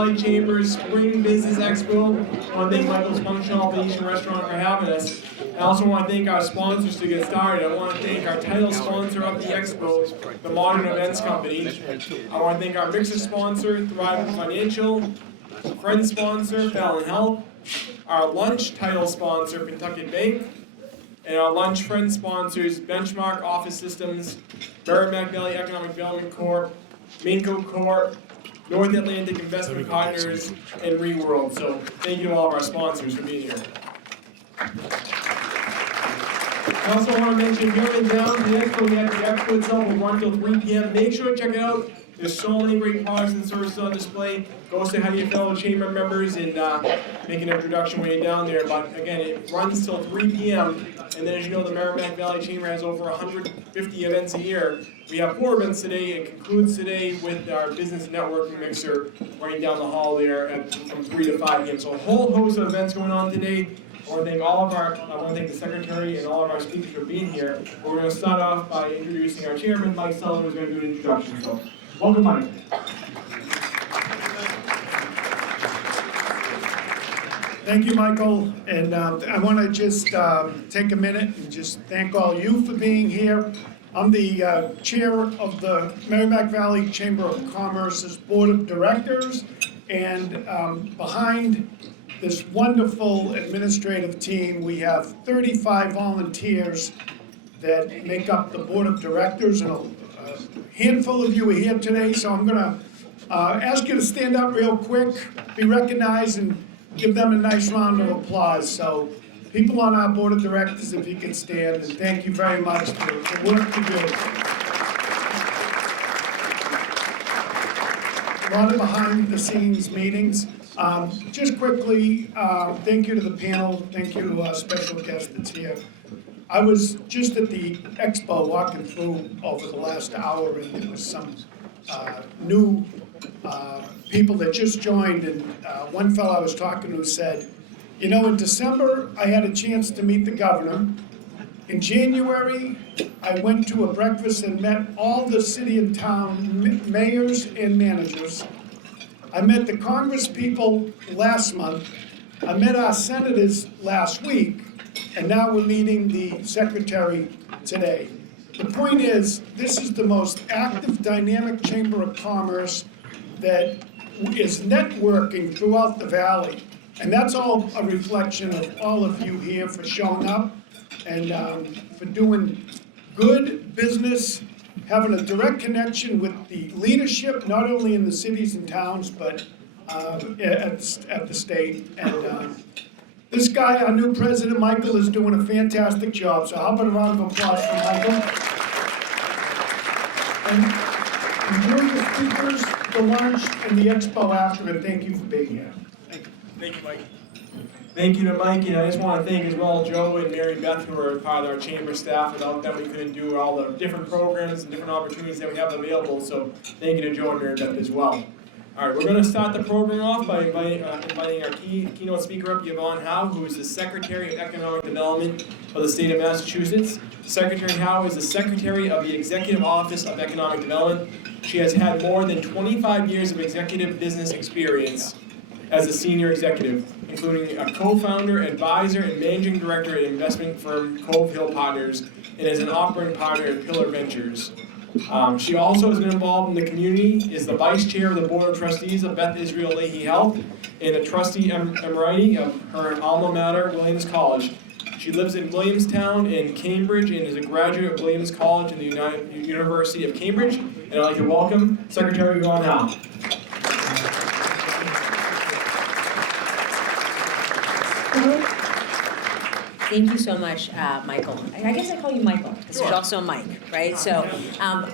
Valley Chamber's Spring Business Expo. I want to thank Michael's Functional Venetian Restaurant for having us. I also want to thank our sponsors to get started. I want to thank our title sponsor of the Expo, the Modern Events Company. I want to thank our mixer sponsor, Thrive Financial, friend sponsor, Fallon Health, our lunch title sponsor, Kentucky Bank, and our lunch friend sponsors, Benchmark Office Systems, Merrimack Valley Economic Development Corp., Minco Corp., North Atlantic Investment Partners, and ReWorld. So thank you to all of our sponsors for being here. I also want to mention, if you haven't been down to the Expo yet, the Expo itself will run until 3 p.m. Make sure to check it out. There's so many great products and services on display. Go say hi to your fellow chamber members and make an introduction when you're down there. But again, it runs till 3 p.m. And then as you know, the Merrimack Valley Chamber has over 150 events a year. We have 4 events today. It concludes today with our business networking mixer running down the hall there from 3 to 5 p.m. So a whole host of events going on today. I want to thank the secretary and all of our speakers for being here. We're going to start off by introducing our chairman, Mike Sullivan, who's going to do an introduction. So, welcome, Mike. Thank you, Michael. And I want to just take a minute and just thank all you for being here. I'm the chair of the Merrimack Valley Chamber of Commerce's Board of Directors, and behind this wonderful administrative team, we have 35 volunteers that make up the Board of Directors, and a handful of you are here today, so I'm gonna ask you to stand up real quick, be recognized, and give them a nice round of applause. So people on our Board of Directors, if you can stand, and thank you very much for the work you do. A lot of behind-the-scenes meetings. Just quickly, thank you to the panel, thank you to our special guest that's here. I was just at the Expo walking through over the last hour, and there was some new people that just joined, and one fellow I was talking to said, you know, in December, I had a chance to meet the governor. In January, I went to a breakfast and met all the city and town mayors and managers. I met the Congress people last month. I met our senators last week, and now we're meeting the secretary today. The point is, this is the most active, dynamic chamber of commerce that is networking throughout the valley. And that's all a reflection of all of you here for showing up and for doing good business, having a direct connection with the leadership, not only in the cities and towns, but at the state. And this guy, our new president, Michael, is doing a fantastic job. So how about a round of applause for Michael? And enjoy the speakers, the lunch, and the expo after, and thank you for being here. Thank you. Thank you, Mike. Thank you to Mike, and I just want to thank as well Joe and Mary Beth, who are part of our chamber staff. Without them, we couldn't do all the different programs and different opportunities that we have available. So thank you to Joe and Mary Beth as well. All right, we're going to start the program off by inviting our keynote speaker up, Yvonne Howe, who is the Secretary of Economic Development for the state of Massachusetts. Secretary Howe is the Secretary of the Executive Office of Economic Development. She has had more than 25 years of executive business experience as a senior executive, including a co-founder, advisor, and managing director at investment firm Cove Hill Partners, and as an operating partner at Pillar Ventures. She also has been involved in the community, is the vice chair of the board of trustees of Beth Israel Lahey Health, and a trustee emeriti of her alma mater, Williams College. She lives in Williamstown in Cambridge and is a graduate of Williams College and the University of Cambridge. And I'd like to welcome Secretary Yvonne Howe. Thank you so much, Michael. I guess I call you Michael, because there's also Mike, right? So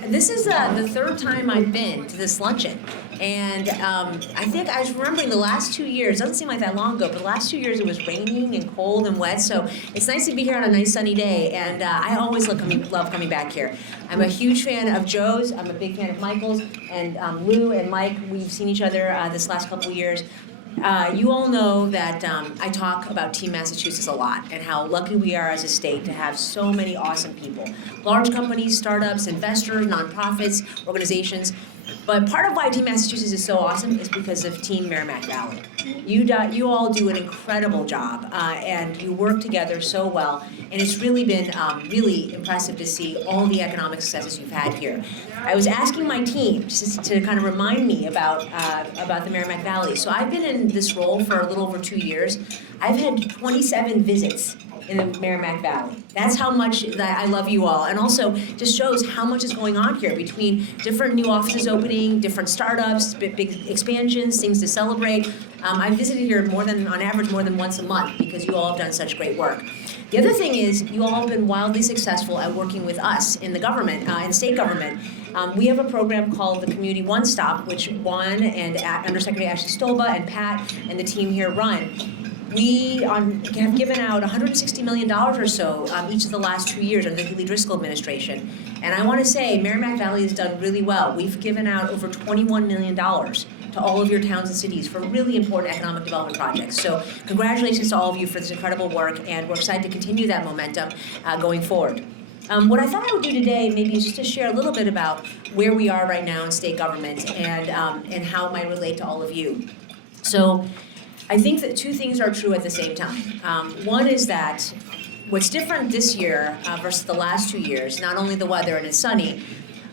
this is the third time I've been to this luncheon. And I think I was remembering the last 2 years, doesn't seem like that long ago, but the last 2 years it was raining and cold and wet. So it's nice to be here on a nice sunny day. And I always love coming back here. I'm a huge fan of Joe's. I'm a big fan of Michael's. And Lou and Mike, we've seen each other this last couple of years. You all know that I talk about Team Massachusetts a lot and how lucky we are as a state to have so many awesome people. Large companies, startups, investors, nonprofits, organizations. But part of why Team Massachusetts is so awesome is because of Team Merrimack Valley. You all do an incredible job, and you work together so well, and it's really been really impressive to see all the economic successes you've had here. I was asking my team just to kind of remind me about the Merrimack Valley. So I've been in this role for a little over 2 years. I've had 27 visits in the Merrimack Valley. That's how much that I love you all. And also just shows how much is going on here between different new offices opening, different startups, big expansions, things to celebrate. I've visited here on average more than once a month because you all have done such great work. The other thing is you all have been wildly successful at working with us in the government, in state government. We have a program called the Community One Stop, which Juan and Undersecretary Ashley Stolba and Pat and the team here run. We have given out $160 million or so each of the last 2 years under the Healy Driscoll administration. And I want to say Merrimack Valley has done really well. We've given out over $21 million to all of your towns and cities for really important economic development projects. So congratulations to all of you for this incredible work, and we're excited to continue that momentum going forward. What I thought I would do today maybe is just to share a little bit about where we are right now in state government and how it might relate to all of you. So I think that two things are true at the same time. One is that what's different this year versus the last 2 years, not only the weather and it's sunny,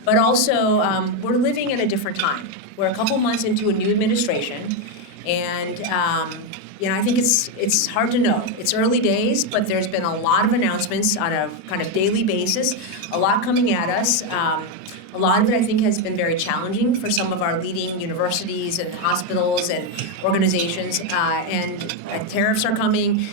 but also we're living at a different time. We're a couple months into a new administration, and I think it's hard to know. It's early days, but there's been a lot of announcements on a kind of daily basis, a lot coming at us. A lot of it, I think, has been very challenging for some of our leading universities and hospitals and organizations, and tariffs are coming.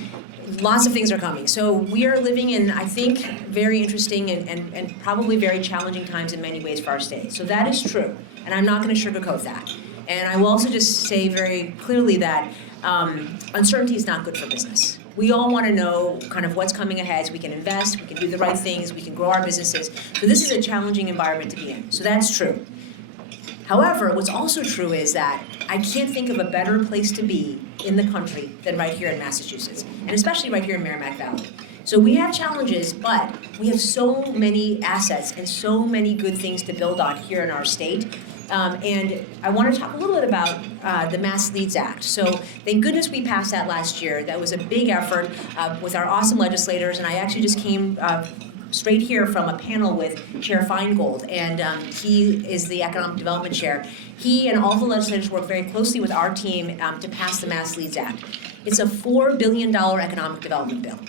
Lots of things are coming. So we are living in, I think, very interesting and probably very challenging times in many ways for our state. So that is true, and I'm not going to sugarcoat that. And I will also just say very clearly that uncertainty is not good for business. We all want to know kind of what's coming ahead so we can invest, we can do the right things, we can grow our businesses. So this is a challenging environment to be in. So that's true. However, what's also true is that I can't think of a better place to be in the country than right here in Massachusetts, and especially right here in Merrimack Valley. So we have challenges, but we have so many assets and so many good things to build on here in our state. And I want to talk a little bit about the Mass Leads Act. So thank goodness we passed that last year. That was a big effort with our awesome legislators, and I actually just came straight here from a panel with Chair Feingold, and he is the Economic Development Chair. He and all the legislators worked very closely with our team to pass the Mass Leads Act. It's a $4 billion economic development bill.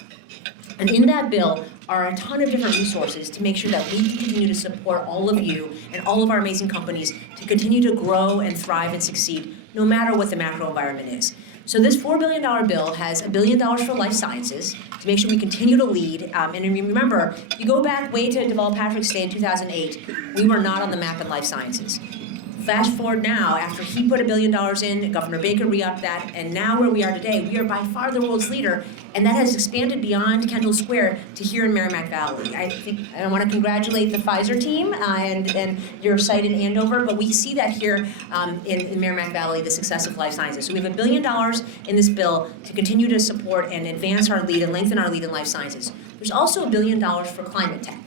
And in that bill are a ton of different resources to make sure that we can continue to support all of you and all of our amazing companies to continue to grow and thrive and succeed no matter what the macro environment is. So this $4 billion bill has $1 billion for life sciences to make sure we continue to lead. And remember, you go back way to Deval Patrick's day in 2008, we were not on the map in life sciences. Fast forward now, after he put $1 billion in, Governor Baker re-upped that, and now where we are today, we are by far the world's leader, and that has expanded beyond Kendall Square to here in Merrimack Valley. I want to congratulate the Pfizer team and your site in Andover, but we see that here in Merrimack Valley, the success of life sciences. So we have $1 billion in this bill to continue to support and advance our lead and lengthen our lead in life sciences. There's also $1 billion for climate tech.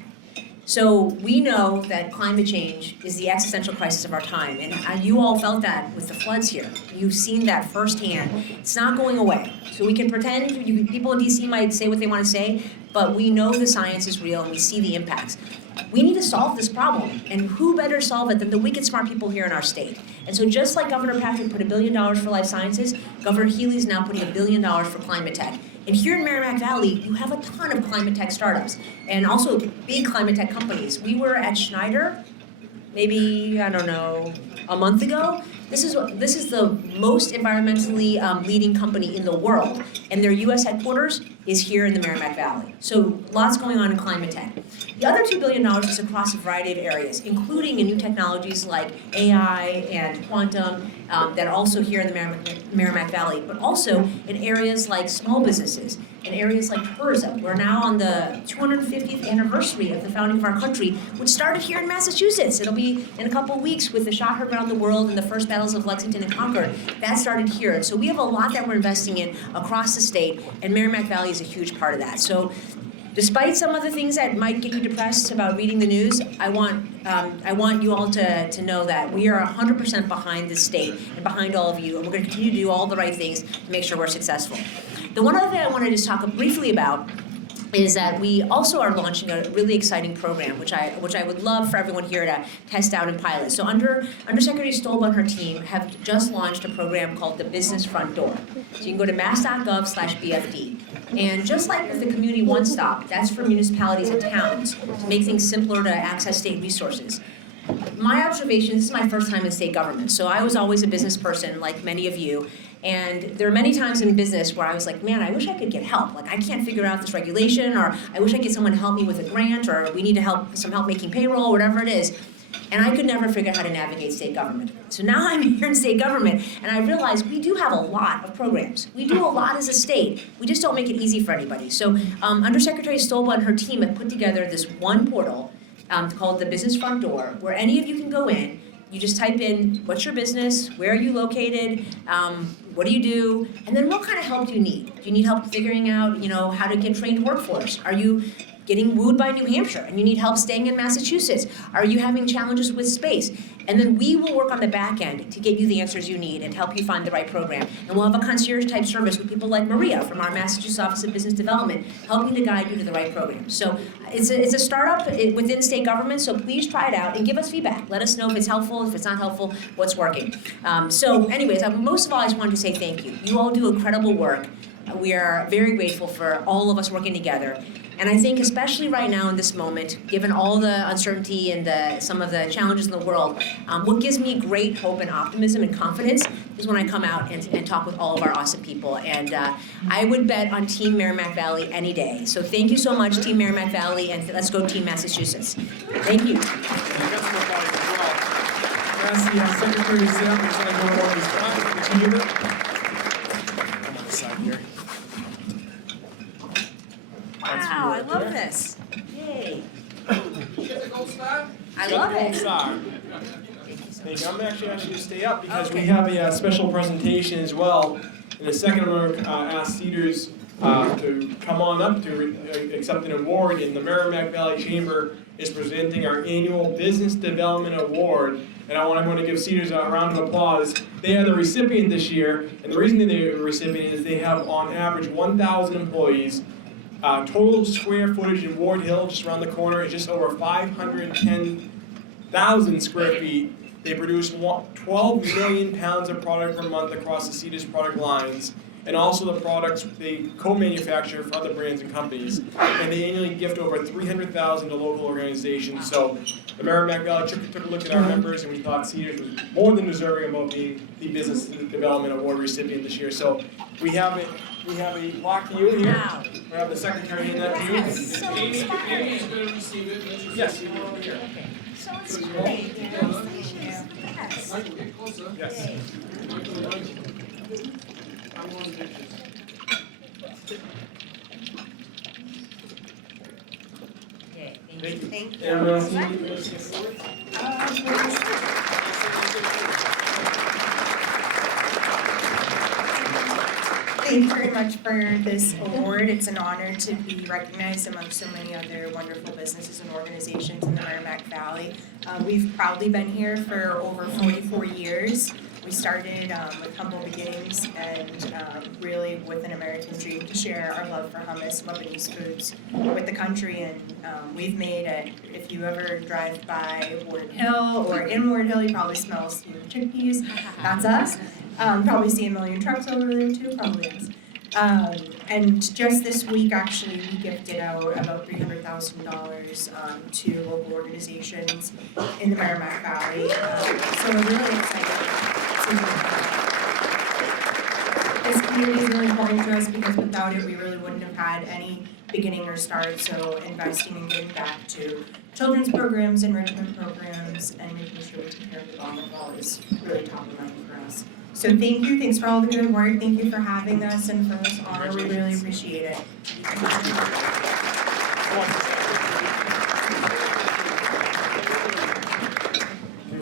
So we know that climate change is the existential crisis of our time, and you all felt that with the floods here. You've seen that firsthand. It's not going away. So we can pretend, people in DC might say what they want to say, but we know the science is real and we see the impacts. We need to solve this problem, and who better solve it than the wicked smart people here in our state? And so just like Governor Patrick put $1 billion for life sciences, Governor Healy's now putting $1 billion for climate tech. And here in Merrimack Valley, you have a ton of climate tech startups and also big climate tech companies. We were at Schneider, maybe, I don't know, a month ago. This is the most environmentally leading company in the world, and their U.S. headquarters is here in the Merrimack Valley. So lots going on in climate tech. The other $2 billion is across a variety of areas, including in new technologies like AI and quantum that are also here in the Merrimack Valley, but also in areas like small businesses, in areas like tourism. We're now on the 250th anniversary of the founding of our country, which started here in Massachusetts. It'll be in a couple weeks with the shot heard around the world and the first battles of Lexington and Concord. That started here. So we have a lot that we're investing in across the state, and Merrimack Valley is a huge part of that. So despite some of the things that might get you depressed about reading the news, I want you all to know that we are 100% behind the state and behind all of you, and we're going to continue to do all the right things to make sure we're successful. The one other thing I want to just talk briefly about is that we also are launching a really exciting program, which I would love for everyone here to test out and pilot. So Undersecretary Stolba and her team have just launched a program called the Business Front Door. So you can go to mass.gov/BFD. And just like with the Community One Stop, that's for municipalities and towns to make things simpler to access state resources. My observation, this is my first time in state government, so I was always a business person like many of you. And there are many times in business where I was like, man, I wish I could get help. Like, I can't figure out this regulation, or I wish I could get someone to help me with a grant, or we need some help making payroll, whatever it is. And I could never figure out how to navigate state government. So now I'm here in state government, and I realize we do have a lot of programs. We do a lot as a state. We just don't make it easy for anybody. So Undersecretary Stolba and her team have put together this one portal called the Business Front Door, where any of you can go in. You just type in, what's your business, where are you located, what do you do, and then what kind of help do you need? Do you need help figuring out, how to get trained workforce? Are you getting wooed by New Hampshire and you need help staying in Massachusetts? Are you having challenges with space? And then we will work on the back end to get you the answers you need and help you find the right program. And we'll have a concierge type service with people like Maria from our Massachusetts Office of Business Development, helping to guide you to the right program. So it's a startup within state government, so please try it out and give us feedback. Let us know if it's helpful, if it's not helpful, what's working. So anyways, most of all, I just wanted to say thank you. You all do incredible work. We are very grateful for all of us working together. And I think especially right now in this moment, given all the uncertainty and some of the challenges in the world, what gives me great hope and optimism and confidence is when I come out and talk with all of our awesome people. And I would bet on Team Merrimack Valley any day. So thank you so much, Team Merrimack Valley, and let's go Team Massachusetts. Thank you. Secretary Sam, we're going to go over these files for the chamber. Come on the side here. Wow, I love this. Yay. You get the gold star? I love it. Thank you. I'm actually asking you to stay up because we have a special presentation as well. In a second, I'm going to ask Cedars to come on up to accept an award. And the Merrimack Valley Chamber is presenting our annual Business Development Award. And I'm going to give Cedars a round of applause. They are the recipient this year, and the reason that they are the recipient is they have on average 1,000 employees. Total square footage in Ward Hill, just around the corner, is just over 510,000 square feet. They produce 12 million pounds of product per month across the Cedars product lines, and also the products they co-manufacture for other brands and companies. And they annually gift over $300,000 to local organizations. So the Merrimack Valley took a look at our members, and we thought Cedars was more than deserving about being the Business Development Award recipient this year. So we have a plaque to you here. Wow. We have the secretary in that to you. That's so Amy's inspiring. going to receive it. Yes, you will here. So inspiring. Congratulations. Yes. Michael, get closer. Yes. I want pictures. Okay, Thank you. Thank you. Anyone else need to get forward? Thank you very much for this award. It's an honor to be recognized among so many other wonderful businesses and organizations in the Merrimack Valley. We've proudly been here for over 44 years. We started with humble beginnings and really with an American dream to share our love for hummus, Lebanese foods with the country. And we've made it, if you ever drive by Ward Hill or in Ward Hill, you probably smell steamed chickpeas. That's us. Probably see a million trucks over there too, probably is. And just this week, actually, we gifted out about $300,000 to local organizations in the Merrimack Valley. So we're really excited. This community is really important to us because without it, we really wouldn't have had any beginning or start. So investing and giving back to children's programs, enrichment programs, and making sure we take care of the vulnerable is really top of mind for us. So thank you, thanks for all the good work, thank you for having us and for this honor, we really appreciate it.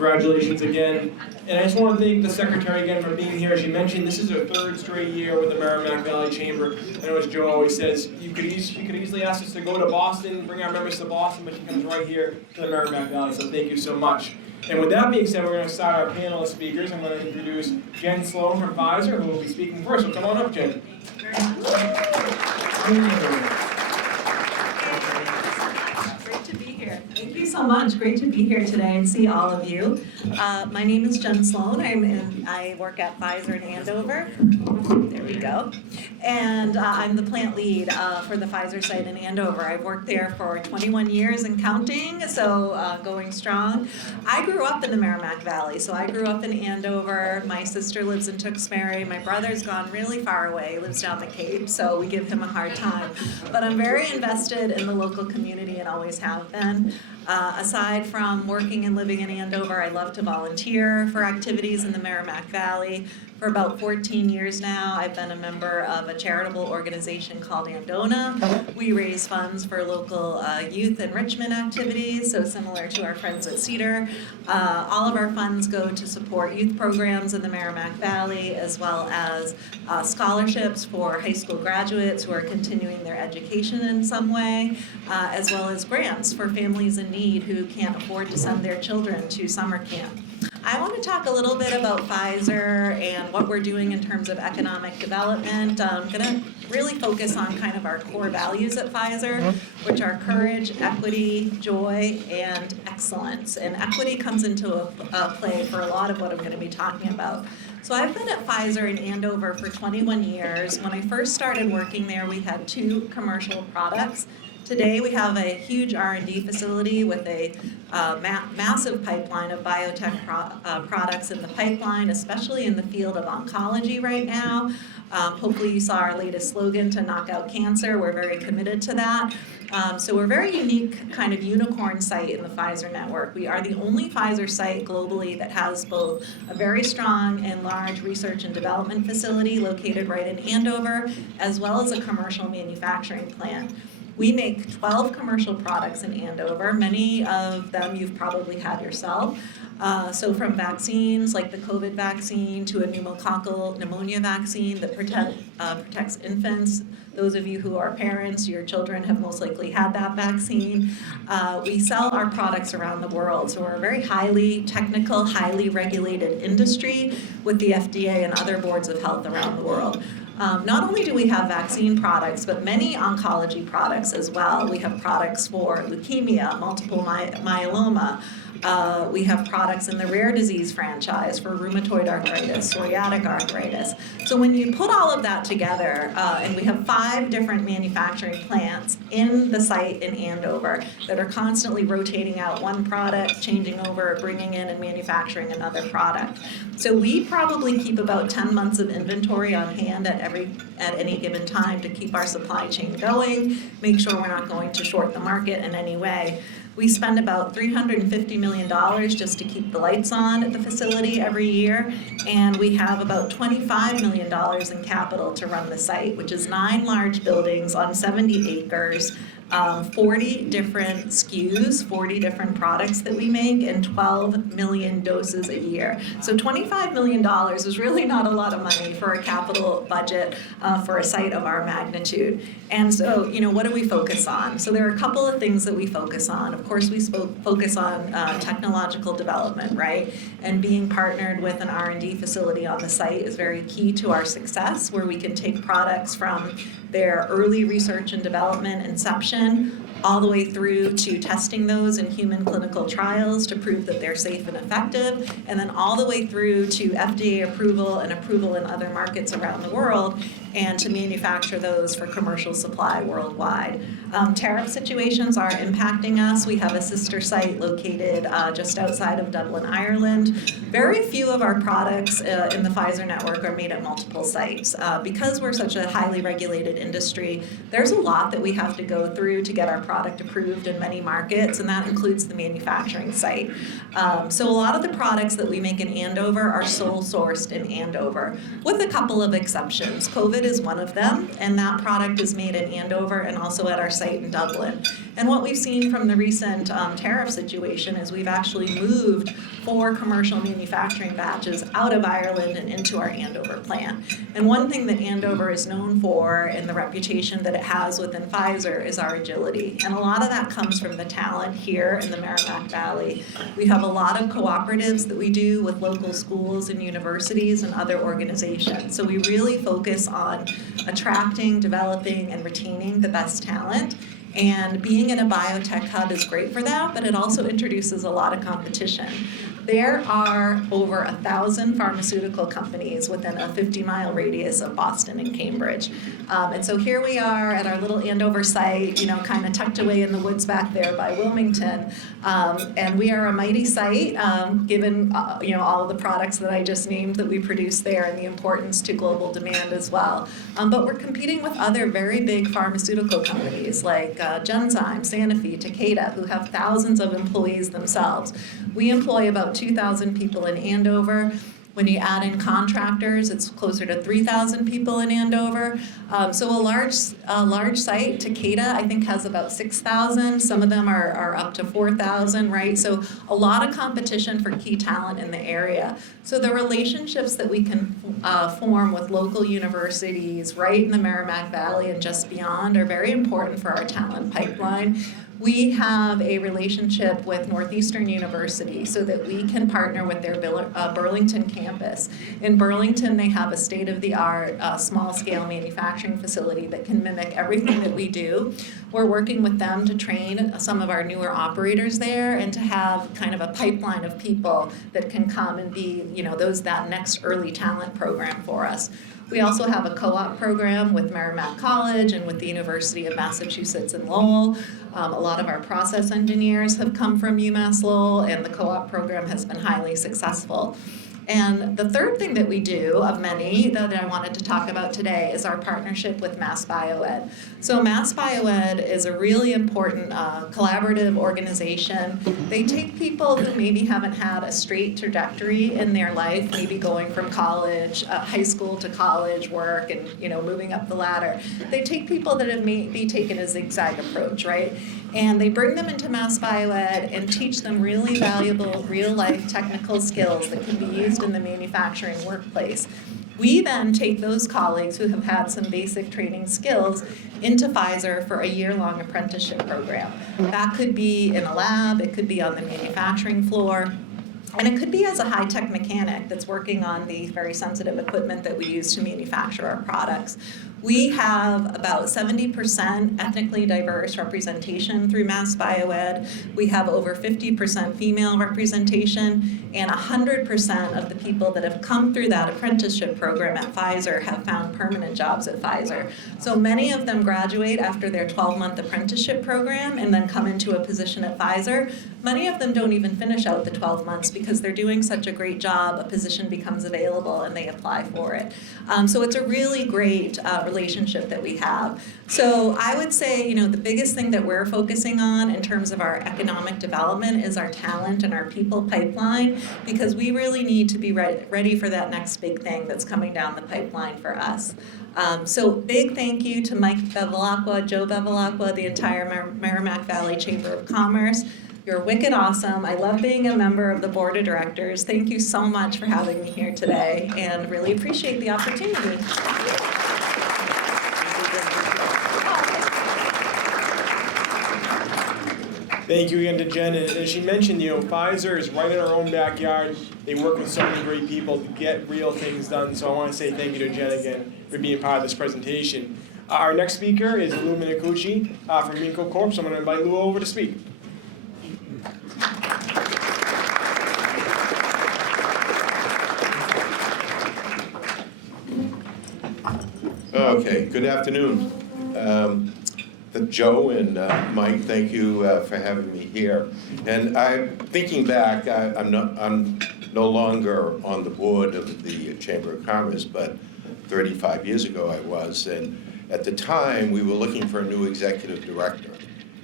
congratulations again. And I just want to thank the secretary again for being here. As you mentioned, this is her third straight year with the Merrimack Valley Chamber. I know as Joe always says, she could easily ask us to go to Boston, bring our members to Boston, but she comes right here to the Merrimack Valley, so thank you so much. And with that being said, we're going to start our panel of speakers. I'm going to introduce Jen Sloan from Pfizer, who will be speaking first. So come on up, Jen. Great to be here. Thank you so much. Great to be here today and see all of you. My name is Jen Sloan. I work at Pfizer in Andover. There we go. And I'm the plant lead for the Pfizer site in Andover. I've worked there for 21 years and counting, so going strong. I grew up in the Merrimack Valley, so I grew up in Andover. My sister lives in Tewksbury. My brother's gone really far away, lives down the Cape, so we give him a hard time. But I'm very invested in the local community and always have been. Aside from working and living in Andover, I love to volunteer for activities in the Merrimack Valley. For about 14 years now, I've been a member of a charitable organization called Andona. We raise funds for local youth enrichment activities, so similar to our friends at Cedar. All of our funds go to support youth programs in the Merrimack Valley, as well as scholarships for high school graduates who are continuing their education in some way, as well as grants for families in need who can't afford to send their children to summer camp. I want to talk a little bit about Pfizer and what we're doing in terms of economic development. I'm going to really focus on kind of our core values at Pfizer, which are courage, equity, joy, and excellence. And equity comes into a play for a lot of what I'm going to be talking about. So I've been at Pfizer in Andover for 21 years. When I first started working there, we had 2 commercial products. Today, we have a huge R&D facility with a massive pipeline of biotech products in the pipeline, especially in the field of oncology right now. Hopefully you saw our latest slogan, to knock out cancer. We're very committed to that. So we're a very unique kind of unicorn site in the Pfizer network. We are the only Pfizer site globally that has both a very strong and large research and development facility located right in Andover, as well as a commercial manufacturing plant. We make 12 commercial products in Andover. Many of them you've probably had yourself. So from vaccines like the COVID vaccine to a pneumococcal pneumonia vaccine that protects infants. Those of you who are parents, your children have most likely had that vaccine. We sell our products around the world. So we're a very highly technical, highly regulated industry with the FDA and other boards of health around the world. Not only do we have vaccine products, but many oncology products as well. We have products for leukemia, multiple myeloma. We have products in the rare disease franchise for rheumatoid arthritis, psoriatic arthritis. So when you put all of that together, and we have 5 different manufacturing plants in the site in Andover that are constantly rotating out one product, changing over, bringing in and manufacturing another product. So we probably keep about 10 months of inventory on hand at any given time to keep our supply chain going, make sure we're not going to short the market in any way. We spend about $350 million just to keep the lights on at the facility every year, and we have about $25 million in capital to run the site, which is 9 large buildings on 70 acres, 40 different SKUs, 40 different products that we make, and 12 million doses a year. So $25 million is really not a lot of money for a capital budget for a site of our magnitude. And so, what do we focus on? So there are a couple of things that we focus on. Of course, we focus on technological development, right? And being partnered with an R&D facility on the site is very key to our success, where we can take products from their early research and development inception all the way through to testing those in human clinical trials to prove that they're safe and effective, and then all the way through to FDA approval and approval in other markets around the world, and to manufacture those for commercial supply worldwide. Tariff situations are impacting us. We have a sister site located just outside of Dublin, Ireland. Very few of our products in the Pfizer network are made at multiple sites. Because we're such a highly regulated industry, there's a lot that we have to go through to get our product approved in many markets, and that includes the manufacturing site. So a lot of the products that we make in Andover are sole sourced in Andover, with a couple of exceptions. COVID is one of them, and that product is made in Andover and also at our site in Dublin. And what we've seen from the recent tariff situation is we've actually moved 4 commercial manufacturing batches out of Ireland and into our Andover plant. And one thing that Andover is known for, and the reputation that it has within Pfizer, is our agility. And a lot of that comes from the talent here in the Merrimack Valley. We have a lot of cooperatives that we do with local schools and universities and other organizations. So we really focus on attracting, developing, and retaining the best talent. And being in a biotech hub is great for that, but it also introduces a lot of competition. There are over 1,000 pharmaceutical companies within a 50-mile radius of Boston and Cambridge. And so here we are at our little Andover site, kind of tucked away in the woods back there by Wilmington. And we are a mighty site, given all of the products that I just named that we produce there and the importance to global demand as well. But we're competing with other very big pharmaceutical companies like Genzyme, Sanofi, Takeda, who have thousands of employees themselves. We employ about 2,000 people in Andover. When you add in contractors, it's closer to 3,000 people in Andover. So a large site, Takeda, I think has about 6,000. Some of them are up to 4,000, right? So a lot of competition for key talent in the area. So the relationships that we can form with local universities right in the Merrimack Valley and just beyond are very important for our talent pipeline. We have a relationship with Northeastern University so that we can partner with their Burlington campus. In Burlington, they have a state-of-the-art small-scale manufacturing facility that can mimic everything that we do. We're working with them to train some of our newer operators there and to have kind of a pipeline of people that can come and be, that next early talent program for us. We also have a co-op program with Merrimack College and with the University of Massachusetts in Lowell. A lot of our process engineers have come from UMass Lowell, and the co-op program has been highly successful. And the third thing that we do, of many that I wanted to talk about today, is our partnership with Mass Bioed. So Mass Bioed is a really important collaborative organization. They take people who maybe haven't had a straight trajectory in their life, maybe going from college, high school to college, work, and moving up the ladder. They take people that have maybe taken a zigzag approach, right? And they bring them into Mass Bioed and teach them really valuable real-life technical skills that can be used in the manufacturing workplace. We then take those colleagues who have had some basic training skills into Pfizer for a year-long apprenticeship program. That could be in a lab, it could be on the manufacturing floor, and it could be as a high-tech mechanic that's working on the very sensitive equipment that we use to manufacture our products. We have about 70% ethnically diverse representation through Mass Bioed. We have over 50% female representation, and 100% of the people that have come through that apprenticeship program at Pfizer have found permanent jobs at Pfizer. So many of them graduate after their 12-month apprenticeship program and then come into a position at Pfizer. Many of them don't even finish out the 12 months because they're doing such a great job, a position becomes available and they apply for it. So it's a really great relationship that we have. So I would say, the biggest thing that we're focusing on in terms of our economic development is our talent and our people pipeline, because we really need to be ready for that next big thing that's coming down the pipeline for us. So big thank you to Mike Bevilacqua, Joe Bevilacqua, the entire Merrimack Valley Chamber of Commerce. You're wicked awesome. I love being a member of the board of directors. Thank you so much for having me here today, and really appreciate the opportunity. Thank you again to Jen. And as she mentioned, Pfizer is right in our own backyard. They work with so many great people to get real things done. So I want to say thank you to Jen again for being part of this presentation. Our next speaker is Lou Minicucci from Minco Corp. So I'm going to invite Lou over to speak. Okay, good afternoon. Joe and Mike, thank you for having me here. And I'm thinking back, I'm no longer on the board of the Chamber of Commerce, but 35 years ago I was. And at the time, we were looking for a new executive director.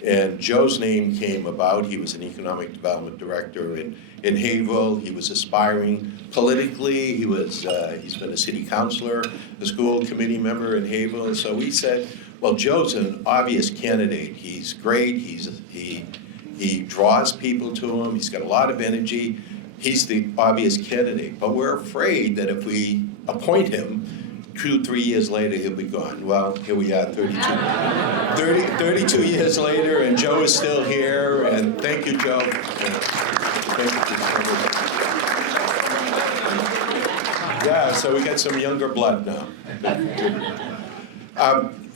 And Joe's name came about. He was an economic development director in Haverhill. He was aspiring politically. He's been a city councilor, a school committee member in Haverhill. And so we said, Well, Joe's an obvious candidate. He's great, he draws people to him, he's got a lot of energy. He's the obvious candidate, but we're afraid that if we appoint him, 2-3 years later, he'll be gone. Well, here we are, 32 years later, and Joe is still here, and thank you, Joe. Thank you. Yeah, so we got some younger blood now.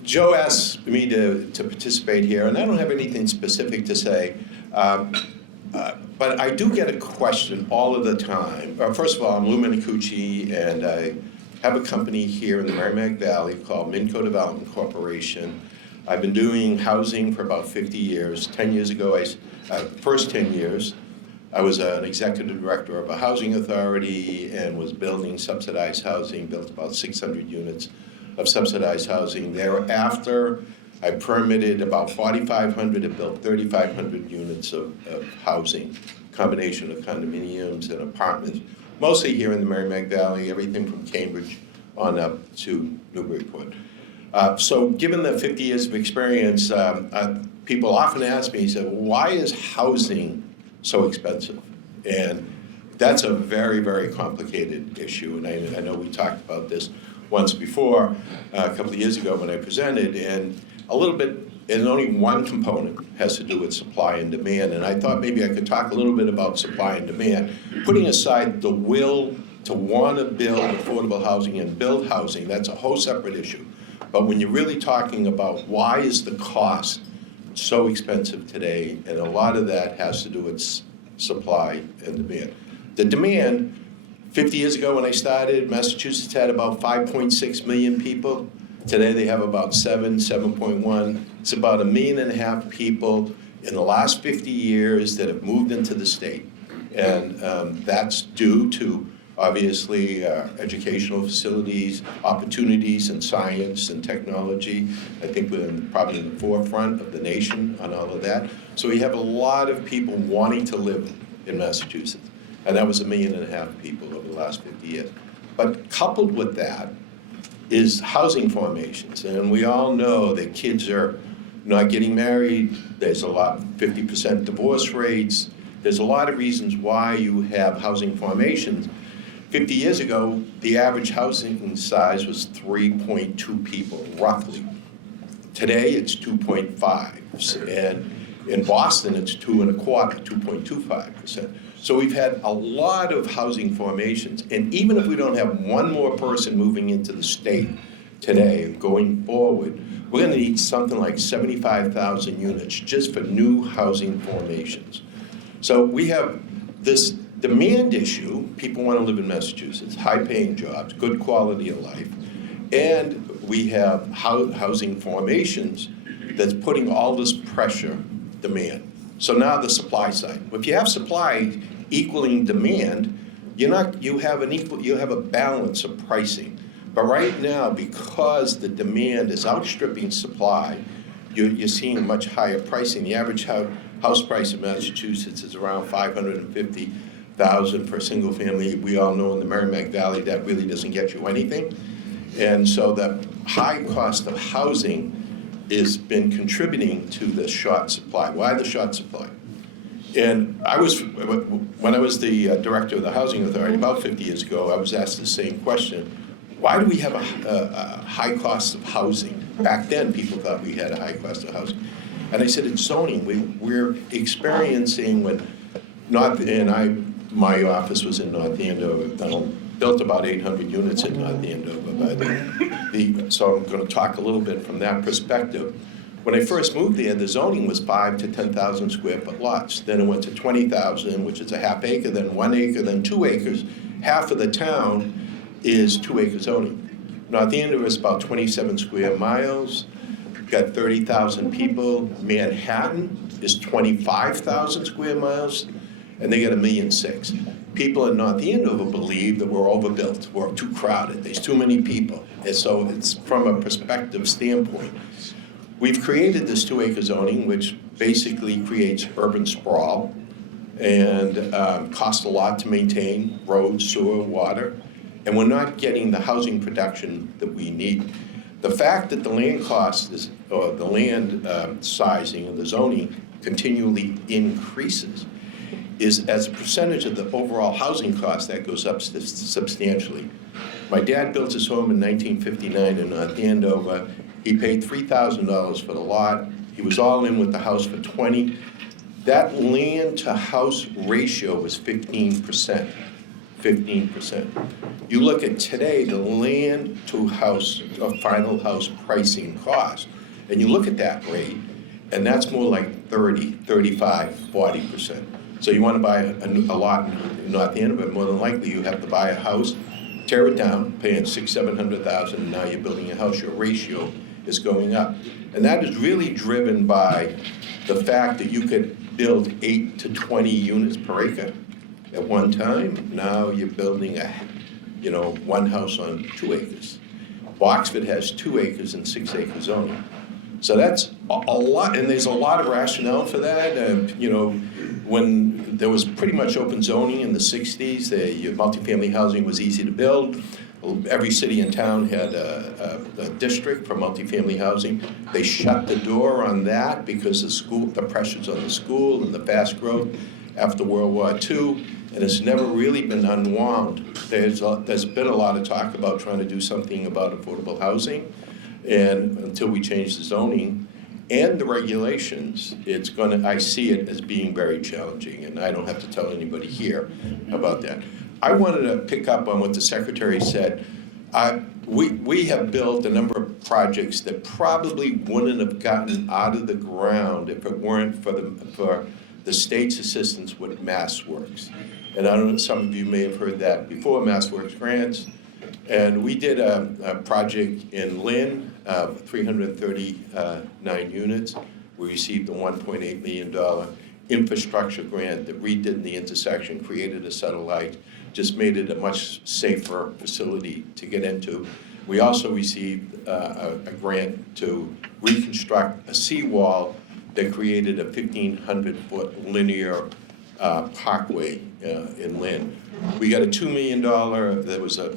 Joe asked me to participate here, and I don't have anything specific to say, but I do get a question all of the time. First of all, I'm Lou Minicucci, and I have a company here in the Merrimack Valley called Minco Development Corporation. I've been doing housing for about 50 years. 10 years ago, first 10 years, I was an executive director of a housing authority and was building subsidized housing, built about 600 units of subsidized housing. Thereafter, I permitted about 4,500 and built 3,500 units of housing, combination of condominiums and apartments, mostly here in the Merrimack Valley, everything from Cambridge on up to Newburyport. So given the 50 years of experience, people often ask me, why is housing so expensive? And that's a very, very complicated issue. And I know we talked about this once before, a couple of years ago when I presented, and a little bit, and only one component has to do with supply and demand. And I thought maybe I could talk a little bit about supply and demand, putting aside the will to want to build affordable housing and build housing. That's a whole separate issue. But when you're really talking about why is the cost so expensive today, and a lot of that has to do with supply and demand. The demand, 50 years ago when I started, Massachusetts had about 5.6 million people. Today they have about 7.1. It's about 1.5 million people in the last 50 years that have moved into the state. And that's due to, obviously, educational facilities, opportunities in science and technology. I think we're probably in the forefront of the nation on all of that. So we have a lot of people wanting to live in Massachusetts. And that was 1.5 million people over the last 50 years. But coupled with that is housing formations. And we all know that kids are not getting married. There's a lot, 50% divorce rates. There's a lot of reasons why you have housing formations. 50 years ago, the average housing size was 3.2 people, roughly. Today, it's 2.5. And in Boston, it's 2.25%. So we've had a lot of housing formations. And even if we don't have one more person moving into the state today, going forward, we're going to need something like 75,000 units just for new housing formations. So we have this demand issue. People want to live in Massachusetts, high-paying jobs, good quality of life. And we have housing formations that's putting all this pressure, demand. So now the supply side. If you have supply equaling demand, you have a balance of pricing. But right now, because the demand is outstripping supply, you're seeing much higher pricing. The average house price in Massachusetts is around $550,000 for a single family. We all know in the Merrimack Valley that really doesn't get you anything. And so the high cost of housing has been contributing to the short supply. Why the short supply? And when I was the director of the Housing Authority about 50 years ago, I was asked the same question. Why do we have a high cost of housing? Back then, people thought we had a high cost of housing. And I said, it's zoning. We're experiencing my office was in North Andover. Built about 800 units in North Andover. So I'm going to talk a little bit from that perspective. When I first moved there, the zoning was 5,000 to 10,000 square foot lots. Then it went to 20,000, which is a half acre, then 1 acre, then 2 acres. Half of the town is 2 acre zoning. North Andover is about 27 square miles. We've got 30,000 people. Manhattan is 25,000 square miles, and they got 1.6 million. People in North Andover believe that we're overbuilt, we're too crowded, there's too many people. And so it's from a perspective standpoint. We've created this 2 acre zoning, which basically creates urban sprawl and costs a lot to maintain, roads, sewer, water, and we're not getting the housing production that we need. The fact that the land cost is, or the land sizing and the zoning continually increases is as a percentage of the overall housing cost that goes up substantially. My dad built his home in 1959 in North Andover. He paid $3,000 for the lot. He was all in with the house for 20. That land to house ratio was 15%. 15%. You look at today, the land to house, or final house pricing cost, and you look at that rate, and that's more like 30, 35, 40%. So you want to buy a lot in North Andover, more than likely you have to buy a house, tear it down, paying $600,000-700,000, and now you're building a house. Your ratio is going up. And that is really driven by the fact that you could build 8 to 20 units per acre at one time. Now you're building one house on 2 acres. Boxford has 2 acres and 6 acre zoning. So that's a lot, and there's a lot of rationale for that. When there was pretty much open zoning in the 60s, your multifamily housing was easy to build. Every city and town had a district for multifamily housing. They shut the door on that because the pressures on the school and the fast growth after World War II, and it's never really been unwound. There's been a lot of talk about trying to do something about affordable housing, and until we change the zoning and the regulations, I see it as being very challenging, and I don't have to tell anybody here about that. I wanted to pick up on what the Secretary said. We have built a number of projects that probably wouldn't have gotten out of the ground if it weren't for the state's assistance with MassWorks. And I don't know, some of you may have heard that before, MassWorks grants. And we did a project in Lynn, 339 units. We received a $1.8 million infrastructure grant that redid the intersection, created a satellite, just made it a much safer facility to get into. We also received a grant to reconstruct a seawall that created a 1,500-foot linear parkway in Lynn. We got a $2 million, there was a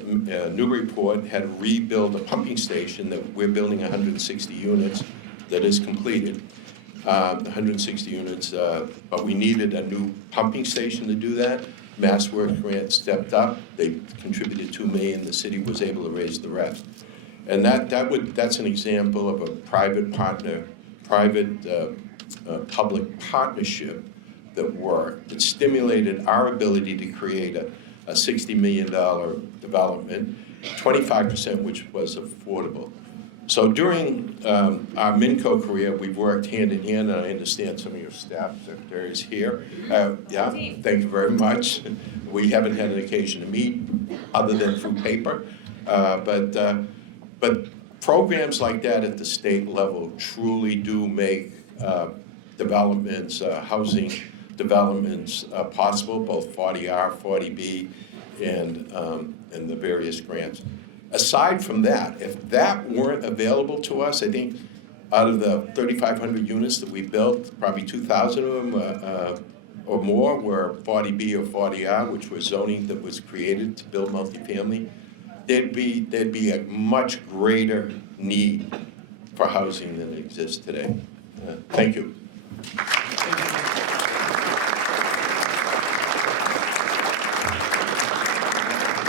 Newburyport had to rebuild a pumping station that we're building 160 units that is completed. 160 units, but we needed a new pumping station to do that. MassWorks grant stepped up. They contributed $2 million. The city was able to raise the rest. And that's an example of a public partnership that worked. It stimulated our ability to create a $60 million development, 25% which was affordable. So during our MINCO career, we've worked hand in hand, and I understand some of your staff secretaries here. Yeah, thank you very much. We haven't had an occasion to meet other than through paper, but programs like that at the state level truly do make developments, housing developments possible, both 40R, 40B, and the various grants. Aside from that, if that weren't available to us, I think out of the 3,500 units that we built, probably 2,000 of them or more were 40B or 40R, which was zoning that was created to build multifamily. There'd be a much greater need for housing than exists today. Thank you.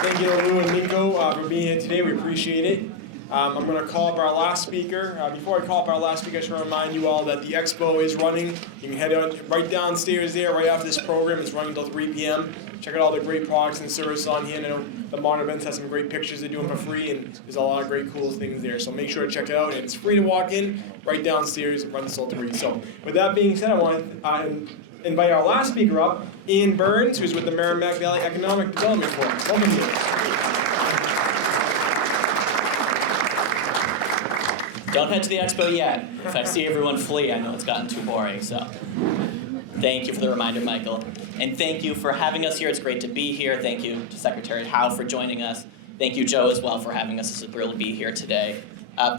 Thank you to Lou and Nico for being here today. We appreciate it. I'm going to call up our last speaker. Before I call up our last speaker, I just want to remind you all that the Expo is running. You can head on right downstairs there, right after this program. It's running until 3 p.m. Check out all the great products and services on here. And I know the Modern Events has some great pictures they're doing for free, and there's a lot of great cool things there. So make sure to check it out. And it's free to walk in, right downstairs, it runs until 3. So with that being said, I want to invite our last speaker up, Ian Burns, who's with the Merrimack Valley Economic Development Forum. Welcome, Ian. Don't head to the Expo yet. If I see everyone flee, I know it's gotten too boring, so. Thank you for the reminder, Michael. And thank you for having us here. It's great to be here. Thank you to Secretary Howe for joining us. Thank you, Joe, as well, for having us. It's a thrill to be here today.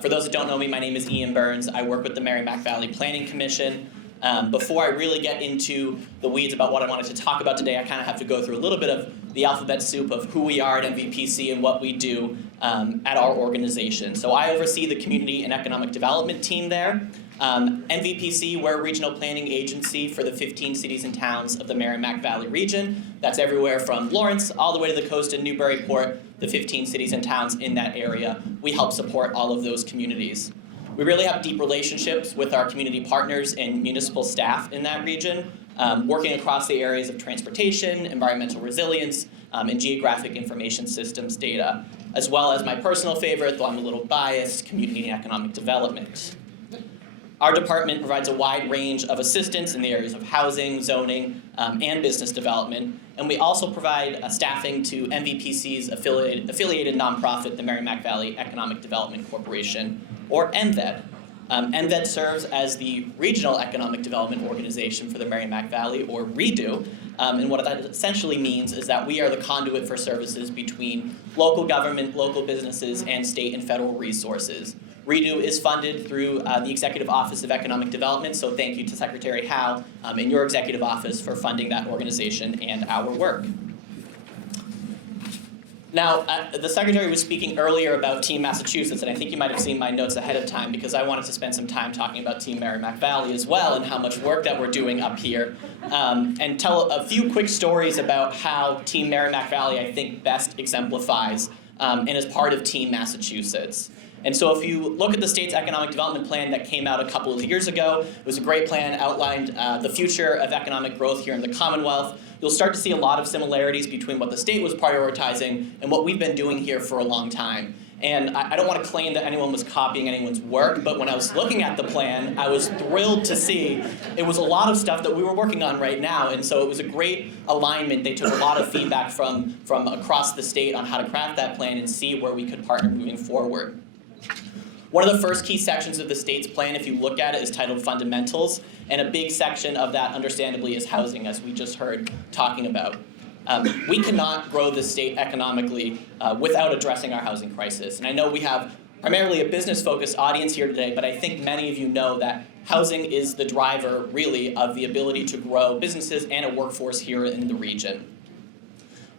For those that don't know me, my name is Ian Burns. I work with the Merrimack Valley Planning Commission. Before I really get into the weeds about what I wanted to talk about today, I kind of have to go through a little bit of the alphabet soup of who we are at MVPC and what we do. at our organization. So I oversee the Community and Economic Development team there. MVPC, we're a regional planning agency for the 15 cities and towns of the Merrimack Valley region. That's everywhere from Lawrence all the way to the coast in Newburyport, the 15 cities and towns in that area. We help support all of those communities. We really have deep relationships with our community partners and municipal staff in that region, working across the areas of transportation, environmental resilience, and geographic information systems data, as well as my personal favorite, though I'm a little biased, community and economic development. Our department provides a wide range of assistance in the areas of housing, zoning, and business development, and we also provide staffing to MVPC's affiliated nonprofit, the Merrimack Valley Economic Development Corporation, or MVED. MVED serves as the regional economic development organization for the Merrimack Valley, or REDO, and what that essentially means is that we are the conduit for services between local government, local businesses, and state and federal resources. REDO is funded through the Executive Office of Economic Development, so thank you to Secretary Howe and your executive office for funding that organization and our work. Now, the Secretary was speaking earlier about Team Massachusetts, and I think you might have seen my notes ahead of time because I wanted to spend some time talking about Team Merrimack Valley as well and how much work that we're doing up here, and tell a few quick stories about how Team Merrimack Valley, I think, best exemplifies and is part of Team Massachusetts. And so if you look at the state's economic development plan that came out a couple of years ago, it was a great plan, outlined the future of economic growth here in the Commonwealth. You'll start to see a lot of similarities between what the state was prioritizing and what we've been doing here for a long time. And I don't want to claim that anyone was copying anyone's work, but when I was looking at the plan, I was thrilled to see it was a lot of stuff that we were working on right now. And so it was a great alignment. They took a lot of feedback from across the state on how to craft that plan and see where we could partner moving forward. One of the first key sections of the state's plan, if you look at it, is titled Fundamentals, and a big section of that, understandably, is housing, as we just heard talking about. We cannot grow the state economically without addressing our housing crisis. And I know we have primarily a business-focused audience here today, but I think many of you know that housing is the driver, really, of the ability to grow businesses and a workforce here in the region.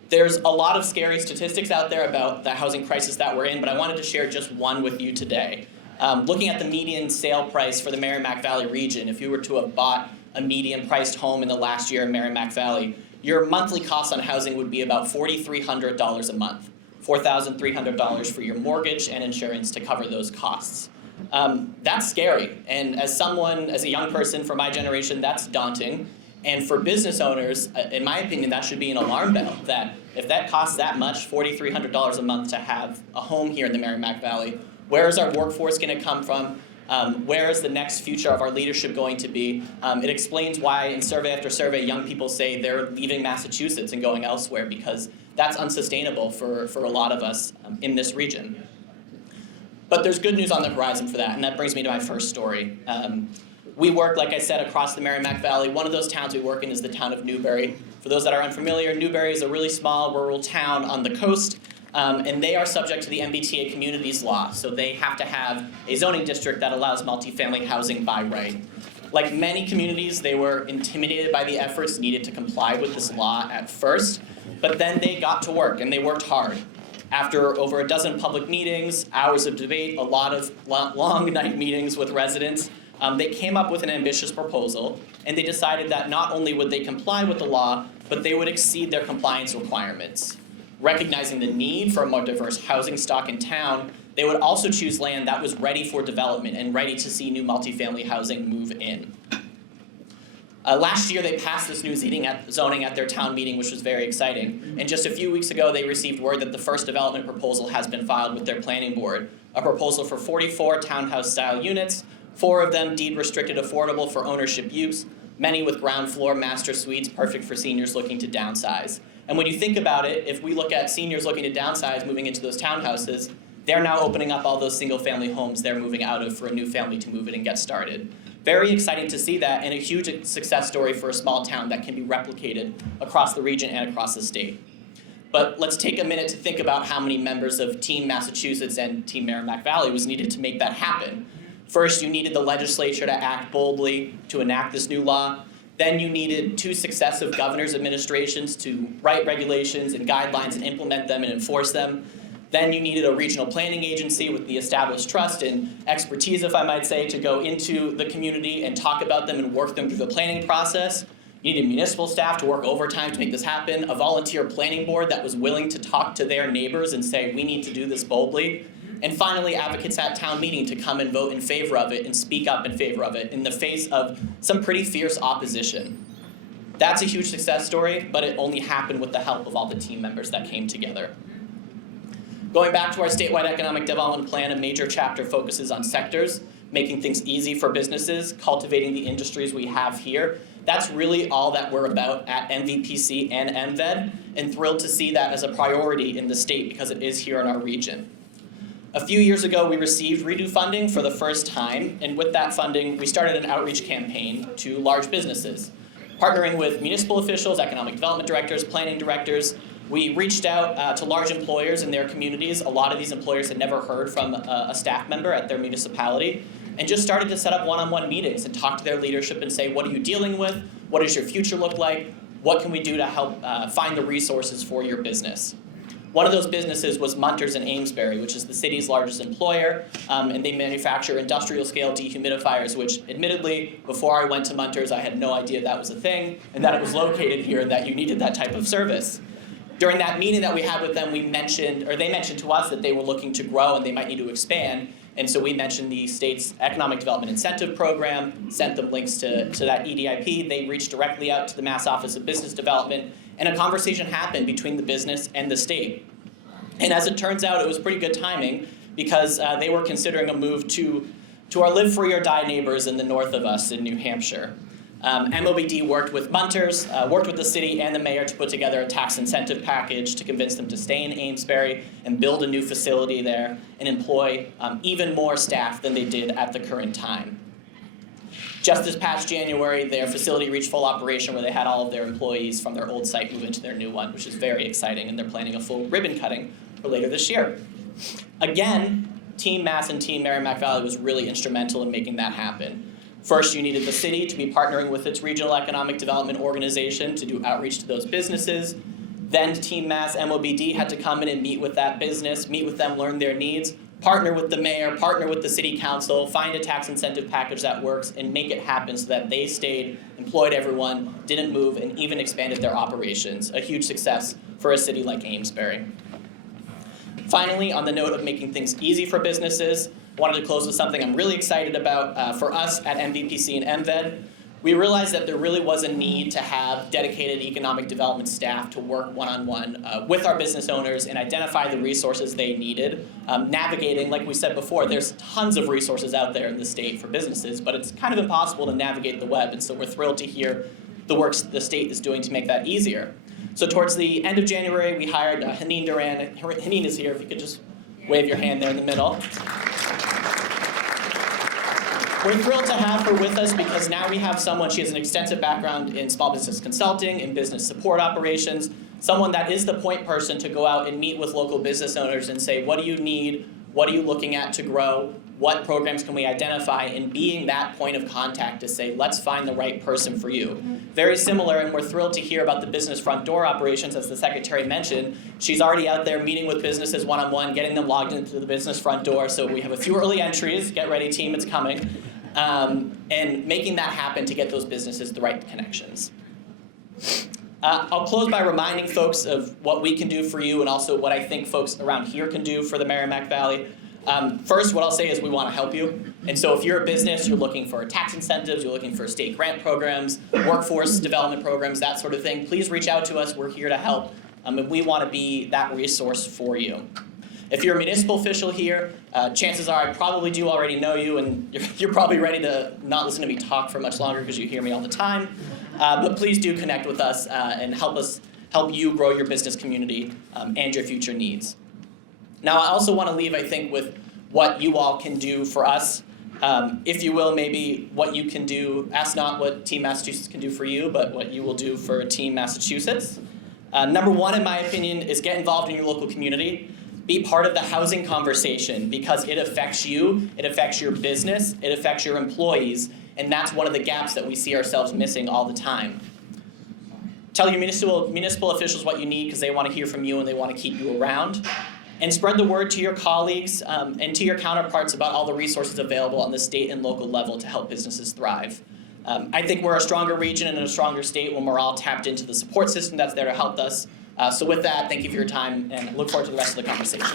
There's a lot of scary statistics out there about the housing crisis that we're in, but I wanted to share just one with you today. Looking at the median sale price for the Merrimack Valley region, if you were to have bought a median priced home in the last year in Merrimack Valley, your monthly cost on housing would be about $4,300 a month, $4,300 for your mortgage and insurance to cover those costs. That's scary, and as a young person from my generation, that's daunting. And for business owners, in my opinion, that should be an alarm bell, that if that costs that much, $4,300 a month to have a home here in the Merrimack Valley, where is our workforce going to come from? Where is the next future of our leadership going to be? It explains why in survey after survey, young people say they're leaving Massachusetts and going elsewhere because that's unsustainable for a lot of us in this region. But there's good news on the horizon for that, and that brings me to my first story. We work, like I said, across the Merrimack Valley. One of those towns we work in is the town of Newbury. For those that are unfamiliar, Newbury is a really small rural town on the coast, and they are subject to the MBTA Communities Law, so they have to have a zoning district that allows multifamily housing by right. Like many communities, they were intimidated by the efforts needed to comply with this law at first, but then they got to work, and they worked hard. After over a dozen public meetings, hours of debate, a lot of long night meetings with residents, they came up with an ambitious proposal, and they decided that not only would they comply with the law, but they would exceed their compliance requirements. Recognizing the need for a more diverse housing stock in town, they would also choose land that was ready for development and ready to see new multifamily housing move in. Last year, they passed this new zoning at their town meeting, which was very exciting. And just a few weeks ago, they received word that the first development proposal has been filed with their planning board, a proposal for 44 townhouse-style units, 4 of them deed-restricted affordable for ownership use, many with ground floor master suites perfect for seniors looking to downsize. And when you think about it, if we look at seniors looking to downsize moving into those townhouses, they're now opening up all those single-family homes they're moving out of for a new family to move in and get started. Very exciting to see that, and a huge success story for a small town that can be replicated across the region and across the state. But let's take a minute to think about how many members of Team Massachusetts and Team Merrimack Valley was needed to make that happen. First, you needed the legislature to act boldly to enact this new law. Then you needed 2 successive governor's administrations to write regulations and guidelines and implement them and enforce them. Then you needed a regional planning agency with the established trust and expertise, if I might say, to go into the community and talk about them and work them through the planning process. You needed municipal staff to work overtime to make this happen, a volunteer planning board that was willing to talk to their neighbors and say, we need to do this boldly. And finally, advocates at town meeting to come and vote in favor of it and speak up in favor of it in the face of some pretty fierce opposition. That's a huge success story, but it only happened with the help of all the team members that came together. Going back to our statewide economic development plan, a major chapter focuses on sectors, making things easy for businesses, cultivating the industries we have here. That's really all that we're about at MVPC and MVED, and thrilled to see that as a priority in the state because it is here in our region. A few years ago, we received REDO funding for the first time, and with that funding, we started an outreach campaign to large businesses. Partnering with municipal officials, economic development directors, planning directors, we reached out to large employers in their communities. A lot of these employers had never heard from a staff member at their municipality, and just started to set up one-on-one meetings and talk to their leadership and say, what are you dealing with? What does your future look like? What can we do to help find the resources for your business? One of those businesses was Munters in Amesbury, which is the city's largest employer, and they manufacture industrial scale dehumidifiers, which admittedly, before I went to Munters, I had no idea that was a thing, and that it was located here and that you needed that type of service. During that meeting that we had with them, they mentioned to us that they were looking to grow and they might need to expand. And so we mentioned the state's economic development incentive program, sent them links to that EDIP. They reached directly out to the Mass Office of Business Development, and a conversation happened between the business and the state. And as it turns out, it was pretty good timing because they were considering a move to our live free or die neighbors in the north of us in New Hampshire. MOBD worked with Munters, worked with the city and the mayor to put together a tax incentive package to convince them to stay in Amesbury and build a new facility there and employ even more staff than they did at the current time. Just this past January, their facility reached full operation where they had all of their employees from their old site move into their new one, which is very exciting, and they're planning a full ribbon cutting for later this year. Again, Team Mass and Team Merrimack Valley was really instrumental in making that happen. First, you needed the city to be partnering with its regional economic development organization to do outreach to those businesses. Then Team Mass MOBD had to come in and meet with that business, meet with them, learn their needs, partner with the mayor, partner with the city council, find a tax incentive package that works, and make it happen so that they stayed, employed everyone, didn't move, and even expanded their operations. A huge success for a city like Amesbury. Finally, on the note of making things easy for businesses, I wanted to close with something I'm really excited about for us at MVPC and MVED. We realized that there really was a need to have dedicated economic development staff to work one-on-one with our business owners and identify the resources they needed. Navigating, like we said before, there's tons of resources out there in the state for businesses, but it's kind of impossible to navigate the web, and so we're thrilled to hear the work the state is doing to make that easier. So towards the end of January, we hired Haneen Duran. Haneen is here, if you could just wave your hand there in the middle. We're thrilled to have her with us because now we have someone, she has an extensive background in small business consulting and business support operations, someone that is the point person to go out and meet with local business owners and say, what do you need? What are you looking at to grow? What programs can we identify? And being that point of contact to say, let's find the right person for you. Very similar, and we're thrilled to hear about the business front door operations, as the secretary mentioned. She's already out there meeting with businesses one-on-one, getting them logged into the business front door. So we have a few early entries. Get ready, team, it's coming. And making that happen to get those businesses the right connections. I'll close by reminding folks of what we can do for you and also what I think folks around here can do for the Merrimack Valley. First, what I'll say is we want to help you. And so if you're a business, you're looking for tax incentives, you're looking for state grant programs, workforce development programs, that sort of thing, please reach out to us. We're here to help. And we want to be that resource for you. If you're a municipal official here, chances are I probably do already know you, and you're probably ready to not listen to me talk for much longer because you hear me all the time. But please do connect with us and help you grow your business community and your future needs. Now, I also want to leave, I think, with what you all can do for us. If you will, maybe what you can do, ask not what Team Massachusetts can do for you, but what you will do for Team Massachusetts. Number one, in my opinion, is get involved in your local community. Be part of the housing conversation because it affects you, it affects your business, it affects your employees, and that's one of the gaps that we see ourselves missing all the time. Tell your municipal officials what you need because they want to hear from you and they want to keep you around. and spread the word to your colleagues and to your counterparts about all the resources available on the state and local level to help businesses thrive. I think we're a stronger region and a stronger state when we're all tapped into the support system that's there to help us. So with that, thank you for your time, and look forward to the rest of the conversation.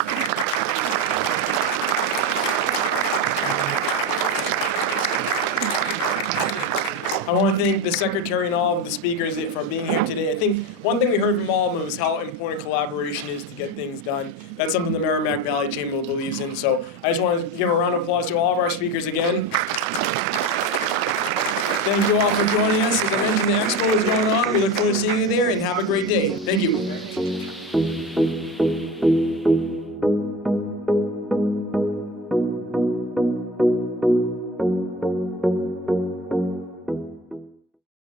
I want to thank the secretary and all of the speakers for being here today. I think one thing we heard from all of them was how important collaboration is to get things done. That's something the Merrimack Valley Chamber believes in. So I just want to give a round of applause to all of our speakers again. Thank you all for joining us. As I mentioned, the Expo is going on. We look forward to seeing you there, and have a great day. Thank you.